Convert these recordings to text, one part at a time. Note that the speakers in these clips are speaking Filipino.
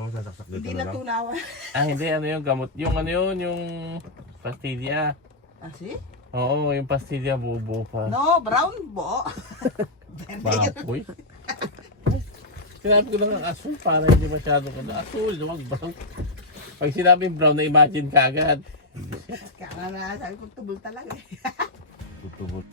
Ito, sasaksak dito Hindi na lang. natunawan. Ah, hindi. Ano yung gamot? Yung ano yun? Yung pastilla. Asi? Oo, yung pastilla bubo pa. No, brown bo. Baboy. Sinabi ko lang ang asul para hindi masyado ko na asul. Huwag brown. Pag sinabing brown, na-imagine ka agad. Kaya na, sabi ko tubol talaga eh. Tutubot.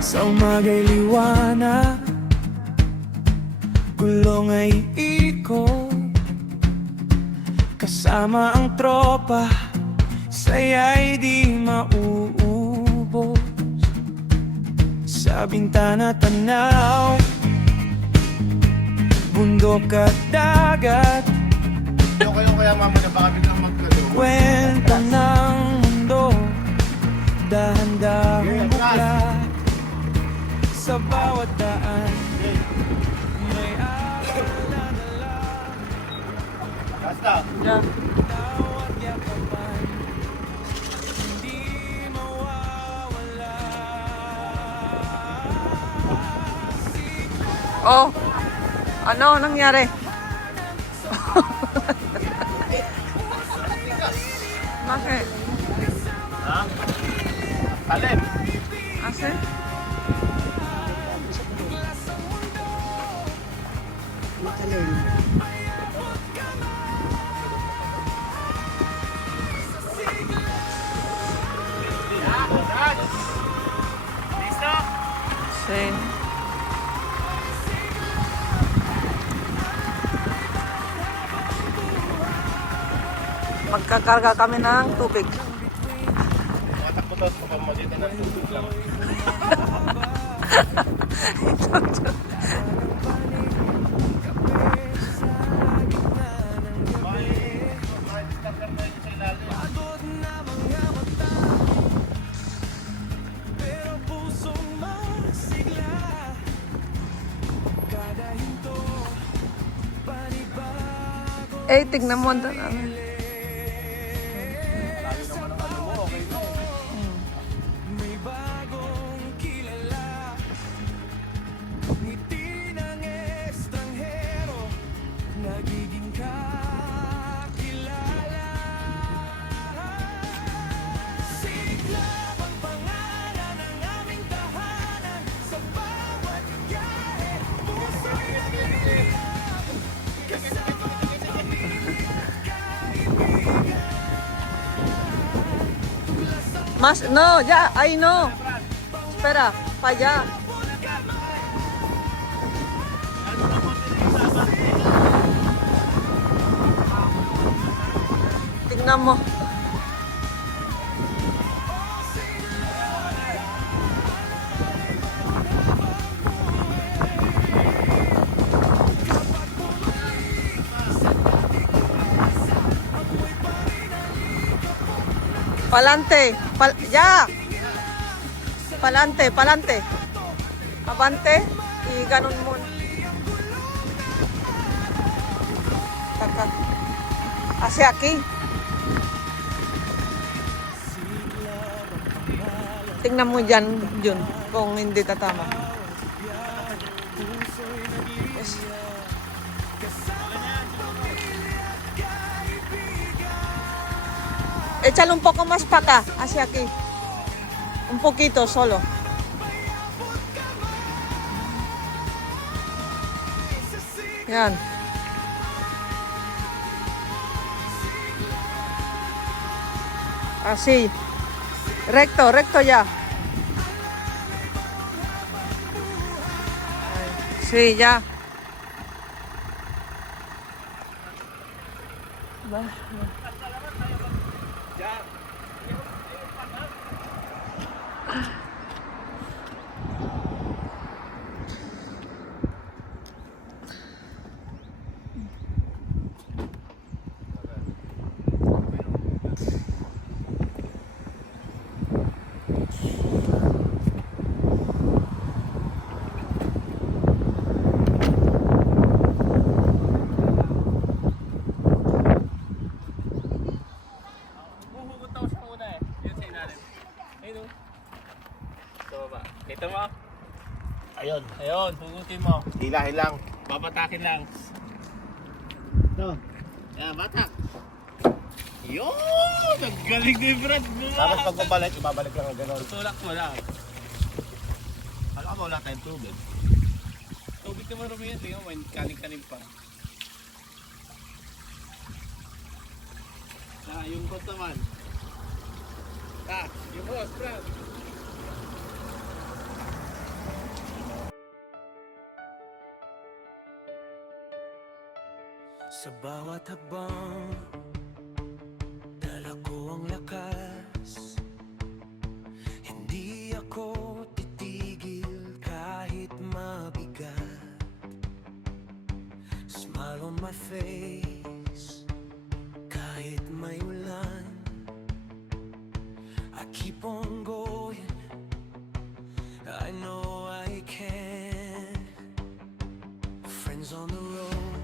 Sa umaga'y liwanag, gulong ay ikot, kasama ang tropa, saya'y di mauubos. Sa bintana tanaw, bundok at dagat, Kayo kaya mamaya baka biglang magkano. kwento ng mundo, dahan-dahang buklat. Sa bawat daan, may alala, Basta. tawat yakapan, hindi mawawala. Oh, ano nangyari? Bakit? Ha? Alin? Ase? Makalern. Same. Magkakarga kami ng tubig. Matakbo to, pagpamagitan ng tubig lang. May discover na yun sa ilalim. Pero pusong masigla, kada hinto, panibago. Eh, tignan mo. Ano. May bagong kilala, ngiti ng estranghero, nagiging kakilala. Sigla ang pangalan ng aming tahanan, sa bawat biyahe, puso'y nagliliyab, kasama ang pamilya at kaibigan. Mas, no, ya, ay no. Espera, pa allá. Tignan mo. Palante, ya. Palante, palante. Abante y ganun mo. Taka. Hacia aquí. Tingnan mo dyan, Jun, kung hindi tatama. Yes. Échale un poco más para acá, hacia aquí. Un poquito solo. Yan. Así. Recto, recto ya. Sí, ya. Ayun. Ayun, hugutin mo. Hilahin lang. Babatakin lang. Ito. Yan, batak. Yun! Ang galing ni Brad. Tapos pag babalik, ibabalik lang ng gano'n. Tulak mo lang. Alam mo, wala tayong tubig. Tubig naman rumi yan. Tingnan mo, kaning-kaning pa. Yung boss naman. Yung boss, Brad. Sa bawat hakbang, dala ko ang lakas. Hindi ako titigil kahit mabigat. Smile on my face, kahit may ulan. I keep on going, I know I can. Friends on the road,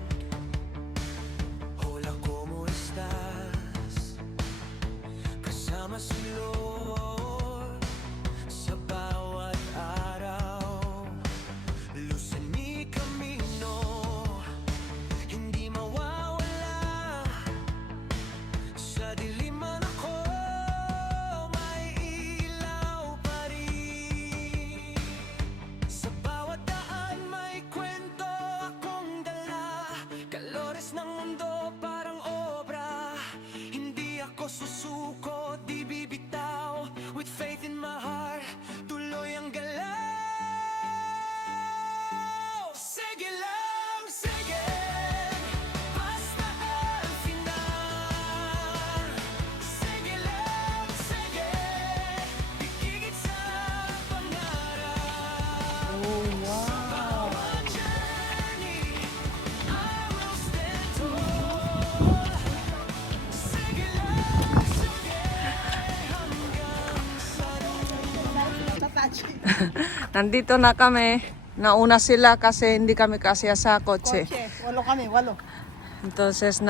hola, ¿cómo estás? Kasama si Lord sa bawat araw. Luz en mi camino, hindi mawawala. Sa dilim man ako, may ilaw pa rin. Sa bawat daan may kwento akong dala. Kalores ng mundo parang obra. Hindi ako susuko, di bibitaw. With faith in my heart, tuloy ang galaw. Sige lang, sige, basta al final. Sige lang, sige, ikigit sa pangarap. Sa bawat journey, I will stand tall. Sige lang, sige, hanggang sa Tatouch. Nandito na kami. Nauna sila kasi hindi kami kasya sa kotse. Kotse. 8 kami, 8. Entonces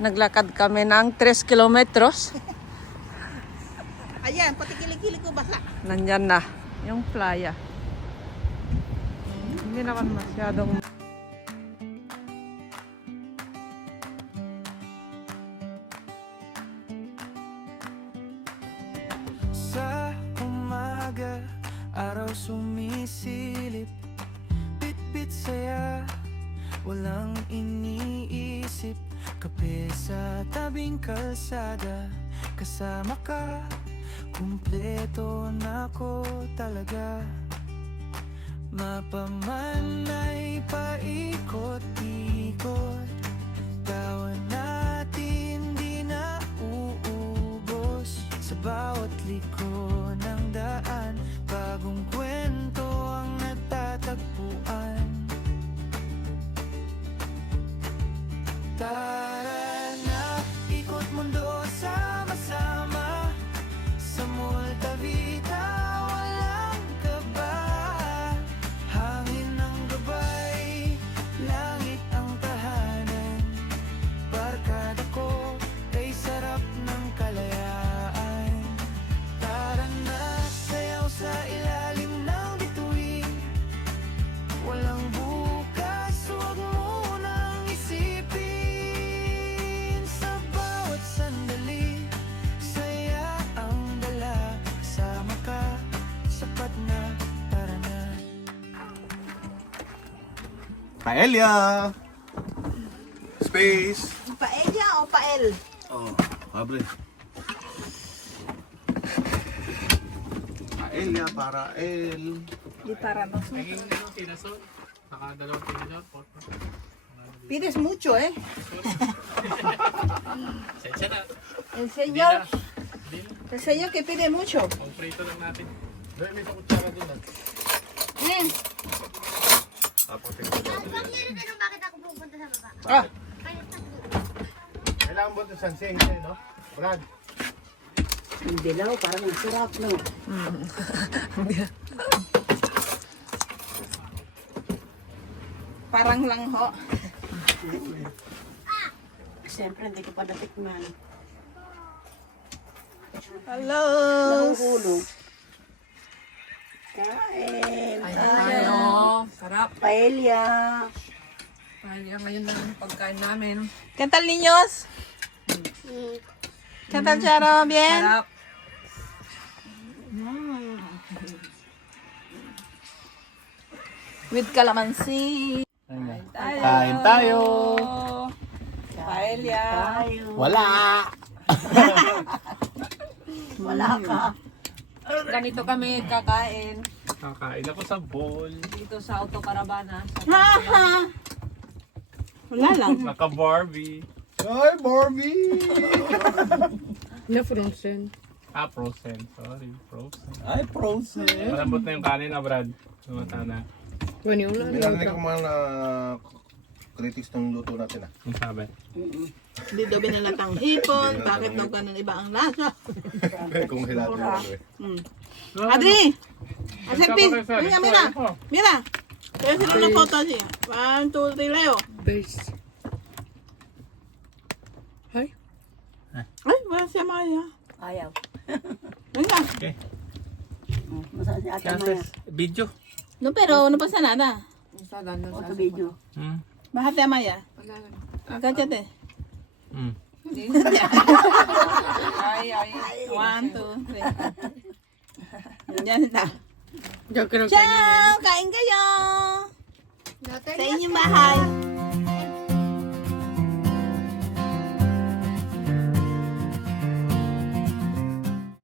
naglakad kami ng 3 kilometros. Ayan, pati kilig-kilig ko basa. Nandyan na yung playa. Hindi naman masyadong... Sa umaga, araw sumisilip. Bit-bit saya, walang iniisip. Kape sa tabing kalsada, kasama ka, kumpleto na ko talaga. Mapaman ay paikot-ikot, tawa natin di na uubos. Sa bawat liko ng daan, bagong kwento ang natatagpuan. Tara na, ikot mundo sama-sama. Sa Multavita, walang kaba. Hangin ng gabay, langit ang tahanan. Barkada ko, kay sarap ng kalayaan. Tara na, sayaw sa ilalim ng bituin. Walang bukas, huwag mo nang isipin. Sa bawat sandali, saya ang dala. Kasama ka, sapat na, tara na. Paella! Space! Paella o pael? Oh, abre. Paella para el. Di para no. Naging ano, tinason. Nakadalawang tinason. Pides mucho, eh. Sensya na. El Hindi señor, na. Hindi na. el señor que pide mucho. Pang prito lang natin. Doon, may kutsara din ah. Tapos tingnan ko Huwag niyo rin tanong bakit ako pupunta sa baba. Ah! Kaya tatlo. Kailangan mo ito sanse, hindi, no? Brad, Yung dilaw, parang ang sarap, no? Parang lang ho. Siyempre, hindi ko pa natikman. Hello! Hulog. Kain. Ay, tayo. Sarap. Paella. Ay, ngayon na yung pagkain namin. Kental niños? Kental Charo, bien? Sarap. With calamansi. Kain tayo. Paella. Wala. Wala ka. Ganito kami kakain Kakain ako sa bowl. dito sa Autocaravana. Haha. Wala lang. Naka-Barbie. Ay, Barbie! Na frozen. Frozen. Sorry, frozen. Ay, frozen. Malambot na yung kanin na, Brad. Lumata na. Narinig ko mga critics ng luto natin ah. Ang sabi. Hindi daw binalatang hipon, bakit daw ganun iba ang lasa? Kung hilado yung ano eh. Adri! Asepin! Mira! Kaya sila na photo siya. 1, 2, 3, Leo. Ay, wala siya Maya. Ayaw. Venga. Masaan si Ate Maya? Video. No, pero no pasa nada. Otro video. Bájate a Maya. Agáchate. Ay, ay. 1, 2, 3. Yan na. Ciao! Kain kayo! Sa inyong bahay.